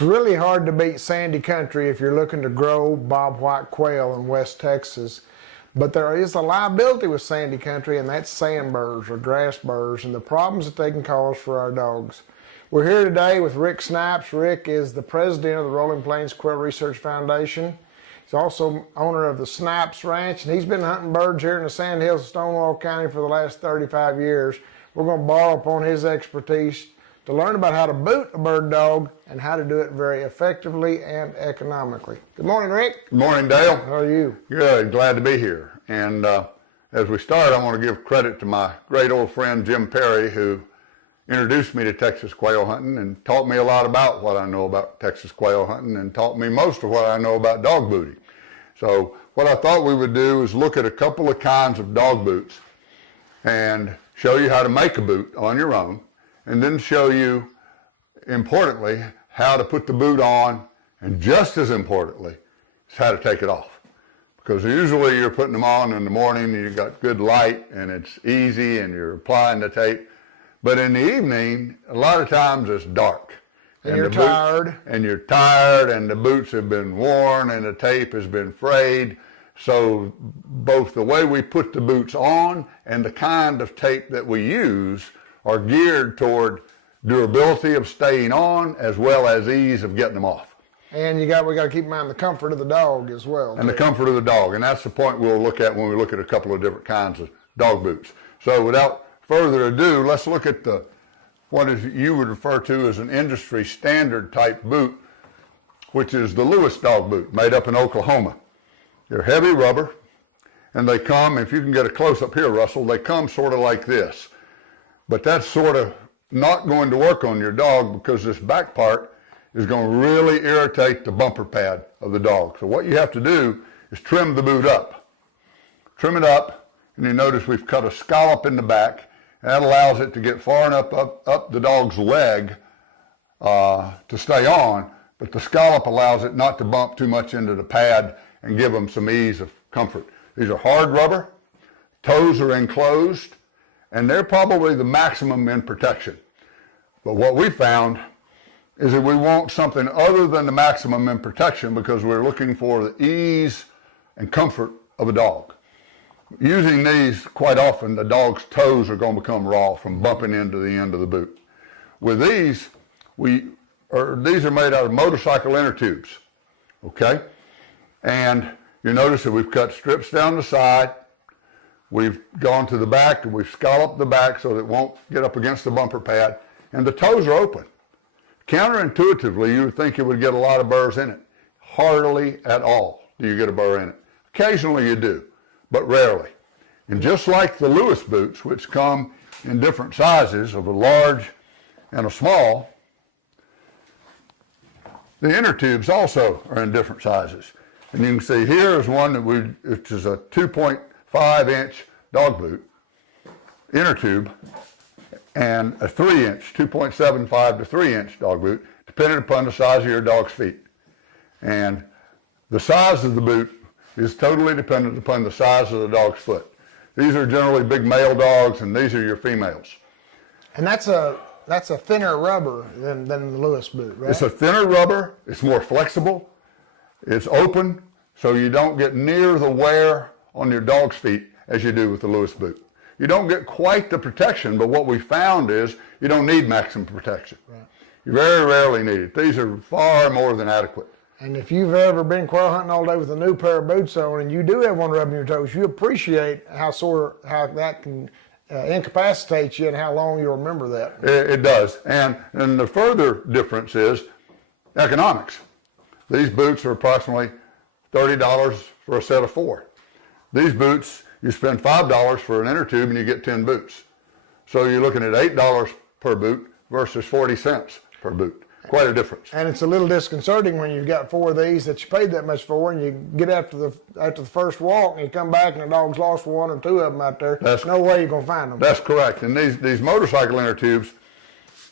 It's really hard to beat sandy country if you're looking to grow bobwhite quail in West Texas. But there is a liability with sandy country, and that's sandburrs or grass burrs and the problems that they can cause for our dogs. We're here today with Rick Snipes. Rick is the president of the Rolling Plains Quail Research Foundation. He's also owner of the Snipes Ranch, and he's been hunting birds here in the Sandhills of Stonewall County for the last 35 years. We're going to borrow upon his expertise to learn about how to boot a bird dog and how to do it very effectively and economically. Good morning, Rick. Good morning, Dale. How are you? Good. Glad to be here. And as we start, I want to give credit to my great old friend Jim Perry, who introduced me to Texas quail hunting and taught me a lot about what I know about Texas quail hunting and taught me most of what I know about dog booting. So what I thought we would do is look at a couple of kinds of dog boots and show you how to make a boot on your own, and then show you, importantly, how to put the boot on, and just as importantly, is how to take it off. Because usually you're putting them on in the morning and you've got good light and it's easy and you're applying the tape. But in the evening, a lot of times it's dark. And you're tired. And you're tired, and the boots have been worn and the tape has been frayed. So both the way we put the boots on and the kind of tape that we use are geared toward durability of staying on as well as ease of getting them off. And we got to keep in mind the comfort of the dog as well. And the comfort of the dog. And that's the point we'll look at when we look at a couple of different kinds of dog boots. So without further ado, let's look at what you would refer to as an industry standard type boot, which is the Lewis dog boot, made up in Oklahoma. They're heavy rubber, and they come, if you can get a close up here, Russell, they come sort of like this. But that's sort of not going to work on your dog because this back part is going to really irritate the bumper pad of the dog. So what you have to do is trim the boot up. Trim it up, and you notice we've cut a scallop in the back. That allows it to get far enough up the dog's leg to stay on, but the scallop allows it not to bump too much into the pad and give them some ease of comfort. These are hard rubber, toes are enclosed, and they're probably the maximum in protection. But what we found is that we want something other than the maximum in protection because we're looking for the ease and comfort of a dog. Using these, quite often the dog's toes are going to become raw from bumping into the end of the boot. With these, these are made out of motorcycle inner tubes, okay? And you notice that we've cut strips down the side, we've gone to the back, and we've scalloped the back so that it won't get up against the bumper pad, and the toes are open. Counterintuitively, you would think you would get a lot of burrs in it. Hardly at all do you get a burr in it. Occasionally you do, but rarely. And just like the Lewis boots, which come in different sizes of a large and a small, the inner tubes also are in different sizes. And you can see here is one which is a 2.5-inch dog boot, inner tube, and a 3-inch, 2.75 to 3-inch dog boot, depending upon the size of your dog's feet. And the size of the boot is totally dependent upon the size of the dog's foot. These are generally big male dogs, and these are your females. And that's a thinner rubber than the Lewis boot, right? It's a thinner rubber. It's more flexible. It's open, so you don't get near the wear on your dog's feet as you do with the Lewis boot. You don't get quite the protection, but what we found is you don't need maximum protection. Right. You very rarely need it. These are far more than adequate. And if you've ever been quail hunting all day with a new pair of boots on and you do have one rubbing your toes, you appreciate how that can incapacitate you and how long you'll remember that. It does. And the further difference is economics. These boots are approximately $30 for a set of 4. These boots, you spend $5 for an inner tube and you get 10 boots. So you're looking at $8 per boot versus 40 cents per boot. Quite a difference. And it's a little disconcerting when you've got 4 of these that you paid that much for, and you get after the first walk and you come back and the dog's lost 1 or 2 of them out there. There's no way you're going to find them. That's correct. And these motorcycle inner tubes,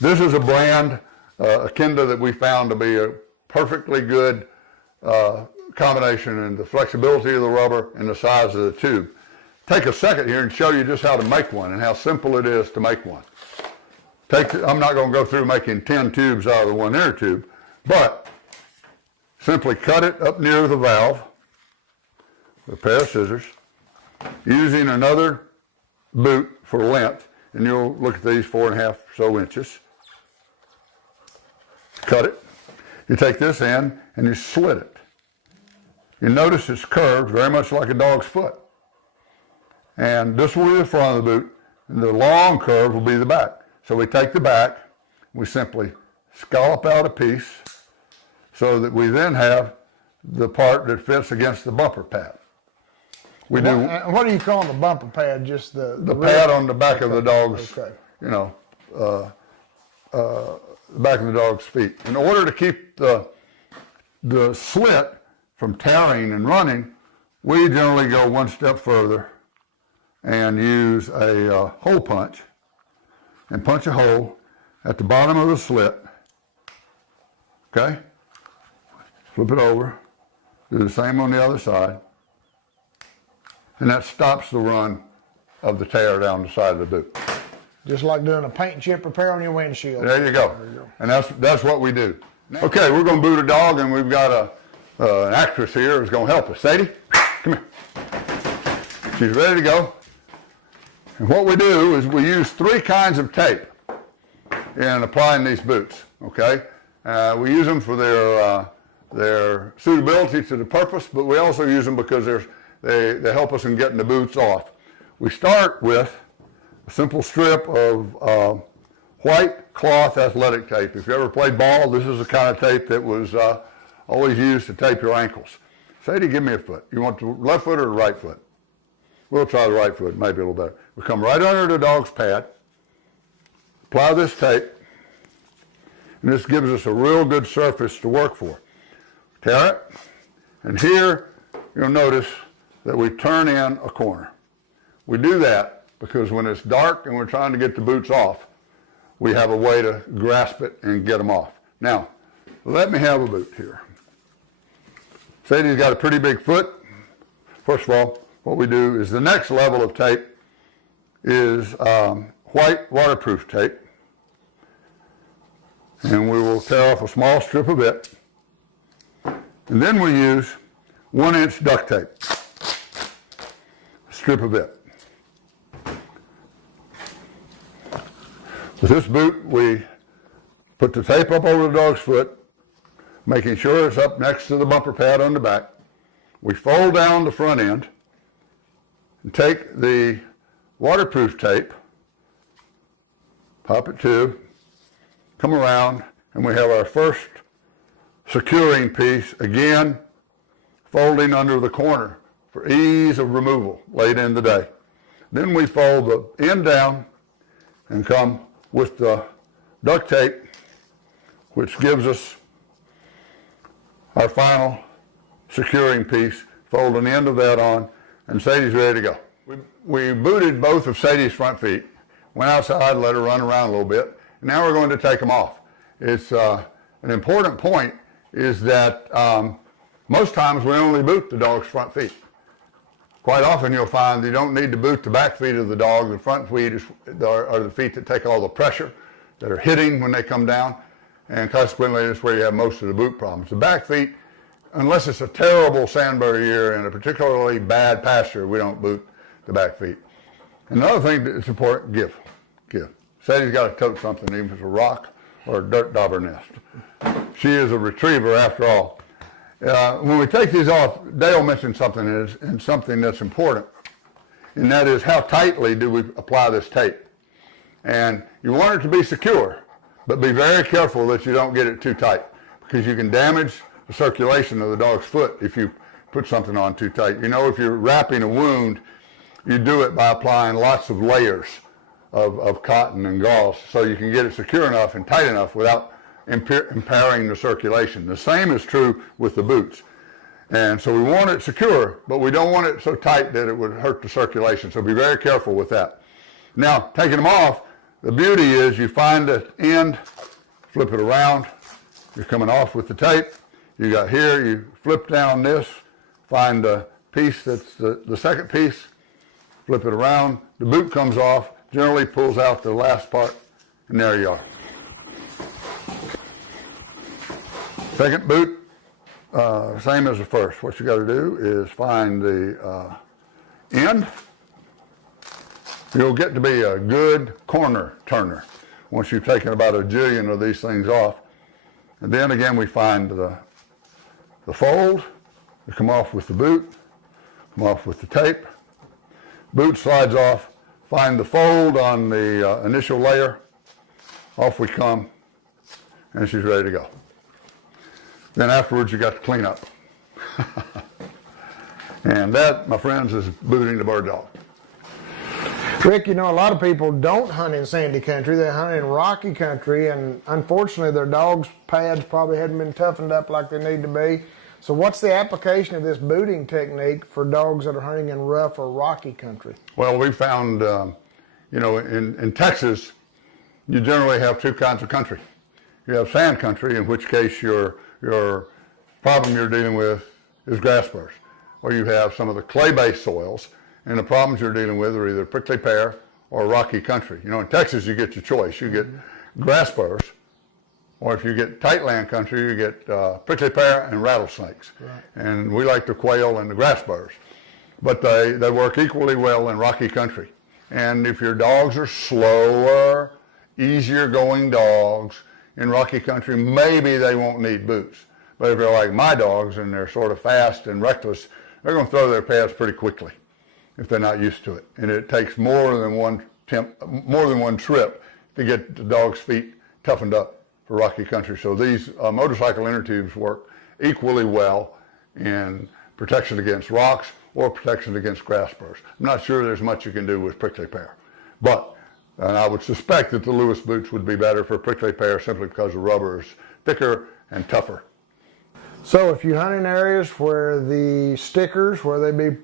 this is a brand, Akenda, that we found to be a perfectly good combination in the flexibility of the rubber and the size of the tube. Take a second here and show you just how to make one and how simple it is to make one. I'm not going to go through making 10 tubes out of the 1 inner tube, But simply cut it up near the valve with a pair of scissors, using another boot for length, and you'll look at these 4.5 or so inches. Cut it. You take this end and you slit it. You notice it's curved very much like a dog's foot. And this will be the front of the boot, and the long curve will be the back. So we take the back, we simply scallop out a piece so that we then have the part that fits against the bumper pad. We do. What do you call the bumper pad? Just the pad on the back of the dog's, okay. you know, the back of the dog's feet. In order to keep the slit from tearing and running, we generally go one step further and use a hole punch and punch a hole at the bottom of the slit. Okay? Flip it over. Do the same on the other side. And that stops the run of the tear down the side of the boot. Just like doing a paint chip repair on your windshield. There you go. And that's what we do. Okay, we're going to boot a dog, and we've got an actress here who's going to help us. Sadie, come here. She's ready to go. And what we do is we use 3 kinds of tape in applying these boots. Okay, we use them for their suitability to the purpose, but we also use them because they help us in getting the boots off. We start with a simple strip of white cloth athletic tape. If you ever played ball, this is the kind of tape that was always used to tape your ankles. Sadie, give me a foot. You want the left foot or the right foot? We'll try the right foot, maybe a little better. We come right under the dog's pad, apply this tape, and this gives us a real good surface to work for. Tear it, and here you'll notice that we turn in a corner. We do that because when it's dark and we're trying to get the boots off, we have a way to grasp it and get them off. Now, let me have a boot here. Sadie's got a pretty big foot. First of all, what we do is the next level of tape is white waterproof tape. And we will tear off a small strip of it. And then we use 1-inch duct tape. A strip of it. With this boot, we put the tape up over the dog's foot, making sure it's up next to the bumper pad on the back. We fold down the front end and take the waterproof tape, pop it to, come around, and we have our first securing piece, again, folding under the corner for ease of removal late in the day. Then we fold the end down and come with the duct tape, which gives us our final securing piece, fold an end of that on, and Sadie's ready to go. We booted both of Sadie's front feet, went outside, let her run around a little bit, and now we're going to take them off. It's an important point is that most times we only boot the dog's front feet. Quite often you'll find you don't need to boot the back feet of the dog. The front feet are the feet that take all the pressure, that are hitting when they come down, and consequently that's where you have most of the boot problems. The back feet, unless it's a terrible sandbar year and a particularly bad pasture, we don't boot the back feet. Another thing that's important, give. Sadie's got to tote something, even if it's a rock or a dirt dauber nest. She is a retriever after all. When we take these off, Dale mentioned something that's important, and that is how tightly do we apply this tape. And you want it to be secure, but be very careful that you don't get it too tight, because you can damage the circulation of the dog's foot if you put something on too tight. You know, if you're wrapping a wound, you do it by applying lots of layers of cotton and gauze so you can get it secure enough and tight enough without impairing the circulation. The same is true with the boots. And so we want it secure, but we don't want it so tight that it would hurt the circulation. So be very careful with that. Now, taking them off, the beauty is you find the end, flip it around, you're coming off with the tape. You got here, you flip down this, find the piece that's the second piece, flip it around, the boot comes off, generally pulls out the last part, and there you are. Second boot, same as the first. What you got to do is find the end. You'll get to be a good corner turner once you've taken about a jillion of these things off. And then again, we find the fold. You come off with the boot, come off with the tape. Boot slides off. Find the fold on the initial layer. Off we come, and she's ready to go. Then afterwards, you got to clean up. And that, my friends, is booting the bird dog. Rick, you know, a lot of people don't hunt in sandy country. They hunt in rocky country, and unfortunately their dogs' pads probably hadn't been toughened up like they need to be. So what's the application of this booting technique for dogs that are hunting in rough or rocky country? Well, we found, you know, in Texas, you generally have two kinds of country. You have sand country, in which case your problem you're dealing with is grass burrs. Or you have some of the clay-based soils, and the problems you're dealing with are either prickly pear or rocky country. You know, in Texas, you get your choice. You get grass burrs, or if you get tight land country, you get prickly pear and rattlesnakes. Right. And we like the quail and the grass burrs. But they work equally well in rocky country. And if your dogs are slower, easier going dogs in rocky country, maybe they won't need boots. But if they're like my dogs and they're sort of fast and reckless, they're going to throw their pads pretty quickly if they're not used to it. And it takes more than one trip to get the dog's feet toughened up for rocky country. So these motorcycle inner tubes work equally well in protection against rocks or protection against grass burrs. I'm not sure there's much you can do with prickly pear, but and I would suspect that the Lewis boots would be better for prickly pear simply because the rubber is thicker and tougher. So if you hunt in areas where the stickers, whether they be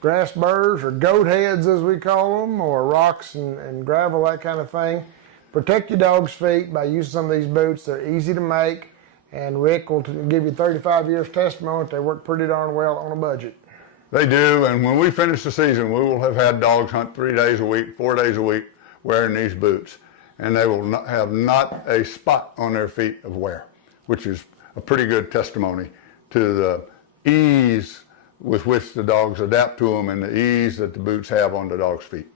grass burrs or goat heads as we call them, or rocks and gravel, that kind of thing, protect your dog's feet by using some of these boots. They're easy to make, and Rick will give you 35 years testimony that they work pretty darn well on a budget. They do, and when we finish the season, we will have had dogs hunt 3 days a week, 4 days a week, wearing these boots, and they will have not a spot on their feet of wear, which is a pretty good testimony to the ease with which the dogs adapt to them and the ease that the boots have on the dog's feet.